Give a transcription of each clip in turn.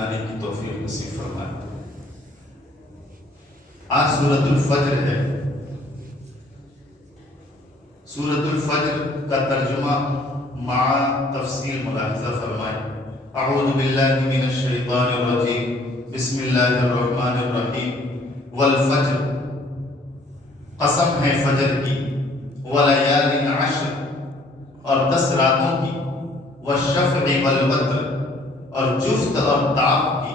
لانے کی توفیق نصیب فرمائے۔ آج سورۃ الفجر ہے۔ سورۃ الفجر کا ترجمہ مع تفصیل ملاحظہ فرمائیں۔ اعوذ باللہ من الشیطان الرجیم، بسم اللہ الرحمن الرحیم۔ والفجر، قسم ہے فجر کی، ولیال عشر، اور 10 راتوں کی، والشفع والوتر، اور جفت اور طاق کی۔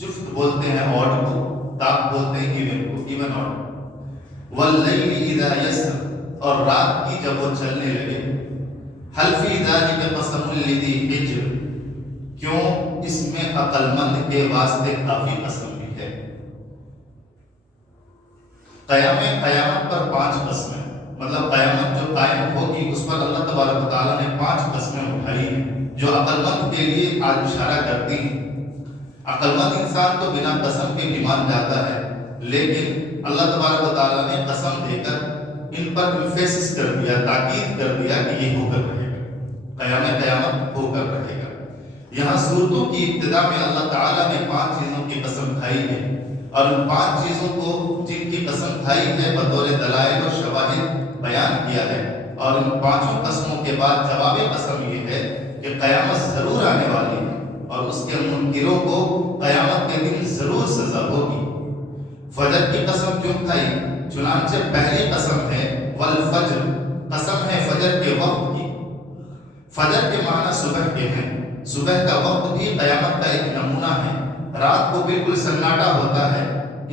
جفت بولتے ہیں اوڈ کو، طاق بولتے ہیں ایون کو، ایون اوڈ۔ واللیل اذا یسر، اور رات کی جب وہ چلنے لگے۔ حل فی ذلک قسم لذی حجر، کیوں اس میں عقل مند کے واسطے کافی قسم بھی ہے۔ قیامت پر 5 قسمیں، مطلب قیامت جو قائم ہوگی اس پر اللہ تبارک و تعالیٰ نے 5 قسمیں اٹھائی ہیں جو عقل مند کے لیے آج اشارہ کرتی ہیں۔ عقل مند انسان تو بنا قسم کے بھی مان جاتا ہے، لیکن اللہ تبارک و تعالیٰ نے قسم دے کر ان پر امفیسس کر دیا، تاکید کر دیا کہ یہ ہو کر رہے گا، قیامت ہو کر رہے گا۔ یہاں سورتوں کی ابتدا میں اللہ تعالیٰ نے 5 چیزوں کی قسم کھائی ہے، اور ان 5 چیزوں کو جن کی قسم کھائی ہے بطور دلائل و شواہد بیان کیا ہے، اور ان 5 قسموں کے بعد جواب قسم یہ ہے کہ قیامت ضرور آنے والی ہے، اور اس کے منکروں کو قیامت کے دن ضرور سزا ہوگی۔ فجر کی قسم کیوں کھائی؟ چنانچہ پہلی قسم ہے والفجر، قسم ہے فجر کے وقت کی۔ فجر کے معنی صبح کے ہیں، صبح کا وقت بھی قیامت کا ایک نمونہ ہے۔ رات کو بالکل سناٹا ہوتا ہے،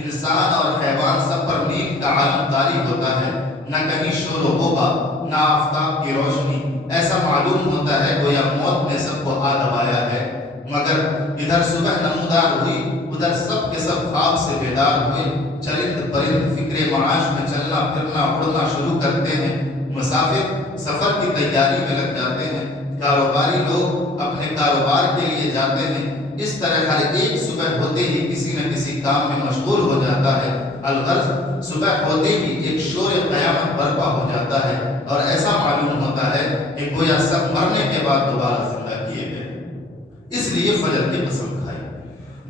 انسان اور حیوان سب پر نیند کا عالم طاری ہوتا ہے، نہ کہیں شور و غبار، نہ آفتاب کی روشنی۔ ایسا معلوم ہوتا ہے گویا موت نے سب کو آ دبایا ہے، مگر ادھر صبح نمودار ہوئی، ادھر سب کے سب خواب سے بیدار ہوئے، چرند پرند فکر معاش میں چلنا پھرنا اڑنا شروع کرتے ہیں، مسافر سفر کی تیاری میں لگ جاتے ہیں، کاروباری لوگ اپنے کاروبار کے لیے جاتے ہیں۔ اس طرح ہر ایک صبح ہوتے ہی کسی نہ کسی کام میں مشغول ہو جاتا ہے۔ الغرض صبح ہوتے ہی ایک شور قیامت برپا ہو جاتا ہے، اور ایسا معلوم ہوتا ہے کہ گویا سب مرنے کے بعد دوبارہ زندہ کیے گئے۔ اس لیے فجر کی قسم کھائی۔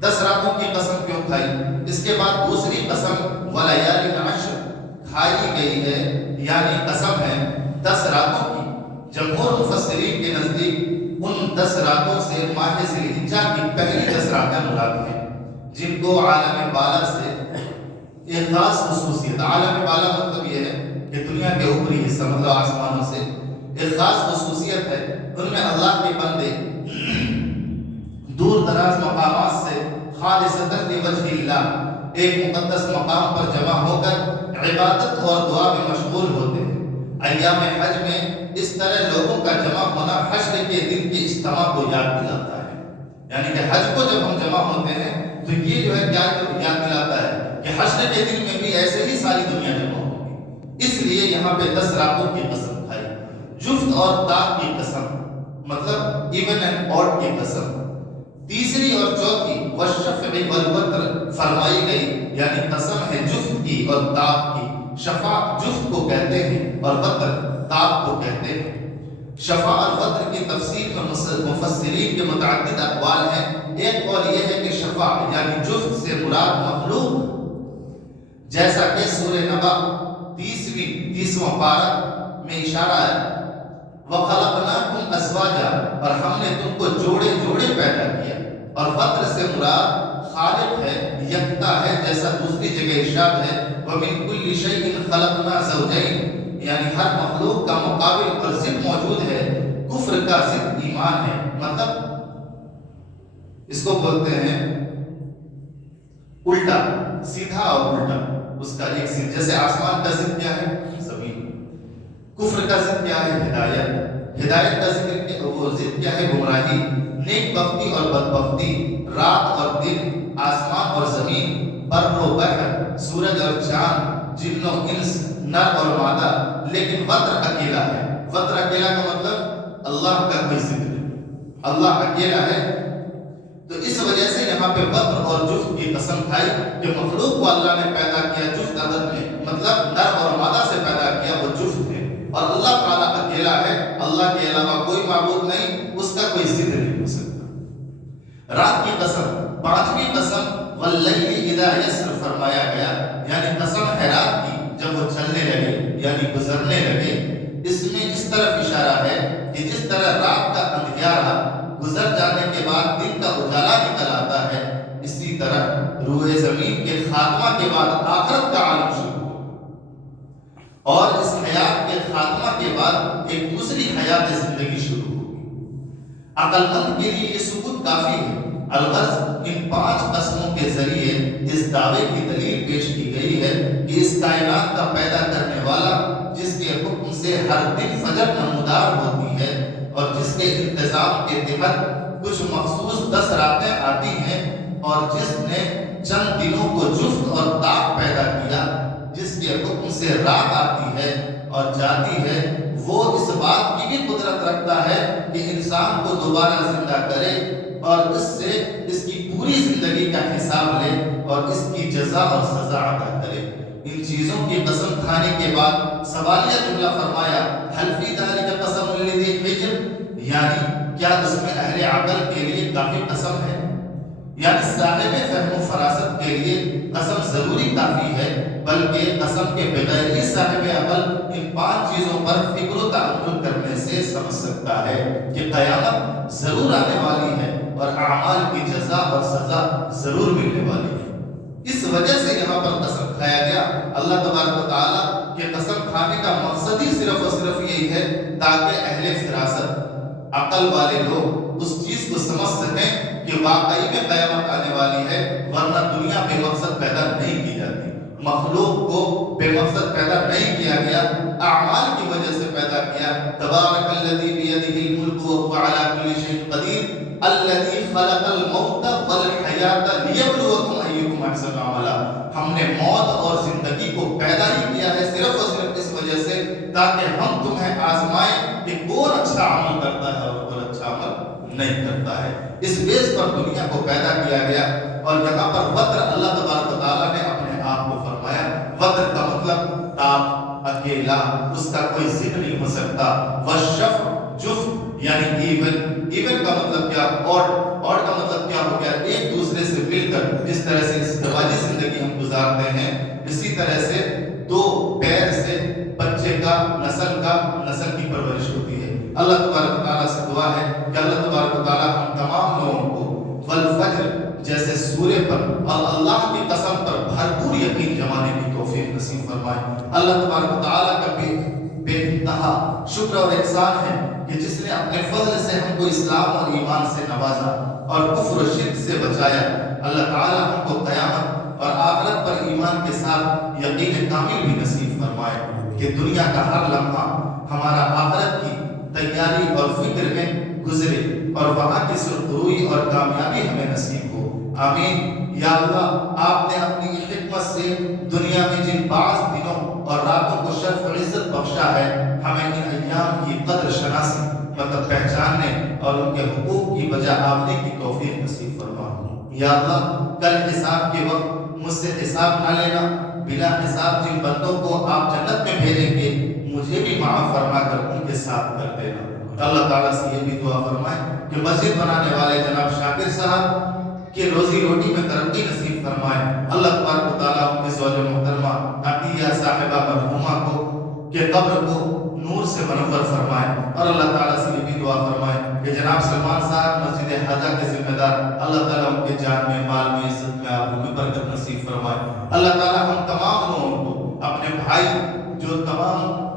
10 راتوں کی قسم کیوں کھائی؟ اس کے بعد دوسری قسم ولیال عشر کھائی گئی ہے، یعنی قسم ہے 10 راتوں کی۔ جمہور مفسرین کے نزدیک ان 10 راتوں سے ماہ ذی الحجہ کی پہلی 10 راتیں مراد ہیں، جن کو عالم بالا سے ایک خاص خصوصیت، عالم بالا مطلب یہ ہے کہ دنیا کے اوپری حصہ، مطلب آسمانوں سے ایک خاص خصوصیت ہے۔ ان میں اللہ کے بندے دور دراز مقامات سے خالصتاً لوجہ اللہ ایک مقدس مقام پر جمع ہو کر عبادت اور دعا میں مشغول ہوتے ہیں۔ ایام حج میں اس طرح لوگوں کا جمع ہونا حشر کے دن کے اجتماع کو یاد دلاتا ہے، یعنی کہ حج کو جب ہم جمع ہوتے ہیں تو یہ جو ہے کیا یاد دلاتا ہے کہ حشر کے دن میں بھی ایسے ہی ساری دنیا جمع ہوگی۔ اس لیے یہاں پہ 10 راتوں کی قسم کھائی۔ جفت اور طاق کی قسم مطلب ایون اینڈ آڈ کی قسم۔ تیسری اور چوتھی والشفع والوتر فرمائی گئی، یعنی قسم ہے جفت کی اور طاق کی۔ شفع جفت کو کہتے ہیں اور وتر طاق کو کہتے ہیں۔ شفع اور وتر کی تفسیر میں مفسرین کے متعدد اقوال ہیں۔ ایک قول یہ ہے کہ شفع یعنی جفت سے مراد مخلوق، جیسا کہ سورہ نبأ 30واں پارہ میں اشارہ ہے، وَخَلَقْنَاكُمْ أَزْوَاجًا، اور ہم نے تم کو جوڑے جوڑے پیدا کیا۔ اور وتر سے مراد خالق ہے، یکتا ہے، جیسا دوسری جگہ ارشاد ہے وَمِن كُلِّ شَيْءٍ خَلَقْنَا زَوْجَيْنِ، یعنی ہر مخلوق کا مقابل اور ضد موجود ہے۔ کفر کا ضد ایمان ہے، مطلب اس کو بولتے ہیں الٹا، سیدھا اور الٹا، اس کا ایک ضد۔ جیسے آسمان کا ضد کیا ہے؟ زمین۔ کفر کا ضد کیا ہے؟ ہدایت۔ ہدایت کا ضد کیا ہے؟ گمراہی۔ نیک بختی اور بدبختی، رات اور دن، آسمان اور زمین، بر و بحر، سورج اور چاند، جن و انس، نر اور مادہ۔ لیکن وتر اکیلا ہے۔ وتر اکیلا کا مطلب اللہ کا کوئی ذکر نہیں، اللہ اکیلا ہے۔ تو اس وجہ سے یہاں پہ وتر اور جفت کی قسم کھائی کہ مخلوق کو اللہ نے پیدا کیا جفت عدد میں، مطلب نر اور مادہ سے پیدا کیا، وہ جفت ہے، اور اللہ تعالیٰ اکیلا ہے، اللہ کے علاوہ کوئی معبود نہیں، اس کا کوئی ضد نہیں ہو سکتا۔ رات کی قسم، پانچویں قسم واللیل اذا یسر فرمایا گیا، یعنی قسم ہے رات کی جب وہ چلنے لگے یعنی گزرنے لگے۔ اس میں اس طرف اشارہ ہے کہ جس طرح رات کا اندھیارا گزر جانے کے بعد دن کا اجالا نکل آتا ہے، اسی طرح روئے زمین کے خاتمہ کے بعد آخرت کا عالم شروع ہو، اور اس حیات کے خاتمہ کے بعد ایک دوسری حیات زندگی شروع ہوگی۔ عقل مند کے لیے یہ ثبوت کافی ہے۔ الغرض ان 5 قسموں کے ذریعے اس دعوے کی دلیل پیش کی گئی ہے کہ اس کائنات کا پیدا کرنے والا، جس کے حکم سے ہر دن فجر نمودار ہوتی ہے اور جس کے انتظام کے تحت کچھ مخصوص 10 راتیں آتی ہیں، اور جس نے چند دنوں کو جفت اور طاق پیدا کیا، جس کے حکم سے رات آتی ہے اور جاتی ہے، وہ اس بات کی بھی قدرت رکھتا ہے کہ انسان کو دوبارہ زندہ کرے اور اس سے اس کی پوری زندگی کا حساب لے اور اس کی جزا اور سزا عطا کرے۔ ان چیزوں کی قسم کھانے کے بعد سوالیہ جملہ فرمایا، حل فی ذلک قسم لذی حجر، یعنی کیا اس میں اہل عقل کے لیے کافی قسم ہے؟ یعنی صاحب فہم و فراست کے لیے قسم ضروری کافی ہے، بلکہ قسم کے بغیر ہی صاحب عقل ان 5 چیزوں پر فکر و تأمل کرنے سے سمجھ سکتا ہے کہ قیامت ضرور آنے والی ہے اور اعمال کی جزا اور سزا ضرور ملنے والی ہے۔ اس وجہ سے یہاں پر قسم کھایا گیا۔ اللہ تبارک و تعالیٰ کے قسم کھانے کا مقصد ہی صرف اور صرف یہی ہے تاکہ اہل فراست، عقل والے لوگ اس چیز کو سمجھ سکیں کہ واقعی میں قیامت آنے والی ہے، ورنہ دنیا بے مقصد پیدا نہیں کی جاتی، مخلوق کو بے مقصد پیدا نہیں کیا گیا، اعمال کی وجہ سے پیدا کیا۔ تبارک الذی بیدہ الملک وہو علی کل شیء قدیر الذی خلق الموت والحیاۃ لیبلوکم ایکم احسن عملا۔ ہم نے موت اور زندگی کو پیدا ہی کیا ہے صرف اور صرف اس وجہ سے تاکہ ہم تمہیں آزمائیں کہ کون اچھا عمل کرتا ہے اور کون اچھا عمل نہیں کرتا ہے۔ اس بیس پر دنیا کو پیدا کیا گیا، اور یہاں پر وتر اللہ تبارک و تعالیٰ نے اپنے آپ کو فرمایا۔ وتر کا مطلب تاپ، اکیلا، اس کا کوئی ذکر نہیں ہو سکتا۔ والشفع، جفت یعنی ایون کا مطلب کیا؟ اور کا مطلب کیا ہو گیا؟ ایک دوسرے سے مل کر، جس طرح سے ازدواجی زندگی ہم گزارتے ہیں، اسی طرح سے 2 پیر سے بچے کا نسل کی پرورش ہوتی ہے۔ اللہ تبارک و تعالیٰ سے دعا ہے کہ اللہ تبارک و تعالیٰ ہم تمام لوگوں کو والفجر جیسے سورے پر اور اللہ کی قسم پر بھرپور یقین جمانے کی توفیق نصیب فرمائے۔ اللہ تبارک و تعالیٰ کا بے انتہا شکر اور احسان ہے کہ جس نے اپنے فضل سے ہم کو اسلام اور ایمان سے نوازا اور کفر و شرک سے بچایا۔ اللہ تعالیٰ ہم کو قیامت اور آخرت پر ایمان کے ساتھ یقین کامل بھی نصیب فرمائے کہ دنیا کا ہر لمحہ ہمارا آخرت کی تیاری اور فکر میں گزرے اور وہاں کی سرخروئی اور کامیابی ہمیں نصیب ہو۔ آمین۔ یا اللہ، آپ نے اپنی حکمت سے دنیا میں جن 5 دنوں اور راتوں کو شرف اور عزت بخشا ہے، ہمیں ان ایام کی قدر شناسی مطلب پہچاننے اور ان کے حقوق کی بجا آورنے کی توفیق نصیب فرما۔ یا اللہ، کل حساب کے وقت مجھ سے حساب نہ لینا، بلا حساب جن بندوں کو آپ جنت میں بھیجیں گے مجھے بھی معاف فرما کر ان کے ساتھ کر دینا۔ اللہ تعالیٰ سے یہ بھی دعا فرمائے کہ مسجد بنانے والے جناب شاکر صاحب کہ روزی روٹی میں ترقی نصیب فرمائے۔ اللہ تبارک و تعالیٰ ان کی زوج محترمہ عطیہ صاحبہ مرحومہ کو کہ قبر کو نور سے منور فرمائے، اور اللہ تعالیٰ سے یہ بھی دعا فرمائے کہ جناب سلمان صاحب مسجد حاجہ کے ذمہ دار، اللہ تعالیٰ ان کے جان میں، مال میں، عزت میں، آبرو میں برکت نصیب فرمائے۔ اللہ تعالیٰ ہم تمام لوگوں کو، اپنے بھائی جو تمام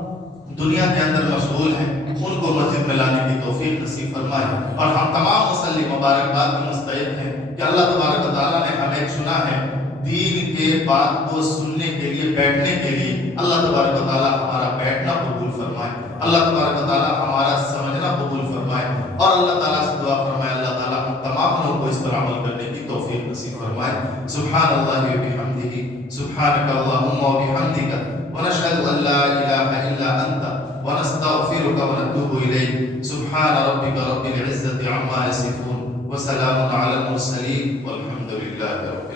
دنیا کے اندر مشغول ہیں، ان کو مسجد میں لانے کی توفیق نصیب فرمائے، اور ہم تمام مصلی مبارکباد میں مستحق ہیں کہ اللہ تبارک و تعالیٰ نے ہمیں چنا ہے دین کے بات کو سننے کے لیے، بیٹھنے کے لیے۔ اللہ تبارک و تعالیٰ ہمارا بیٹھنا قبول فرمائے، اللہ تبارک و تعالیٰ ہمارا سمجھنا قبول فرمائے، اور اللہ تعالیٰ سے دعا فرمائے اللہ تعالیٰ ہم تمام لوگوں کو اس پر عمل کرنے کی توفیق نصیب فرمائے۔ سبحان اللہ و بحمدہ، سبحانک اللہم و بحمدک، ونشهد ان لا اله الا انت ونستغفرك ونتوب اليك۔ سبحان ربك رب العزة عما يصفون وسلام على المرسلين والحمد لله رب العالمين۔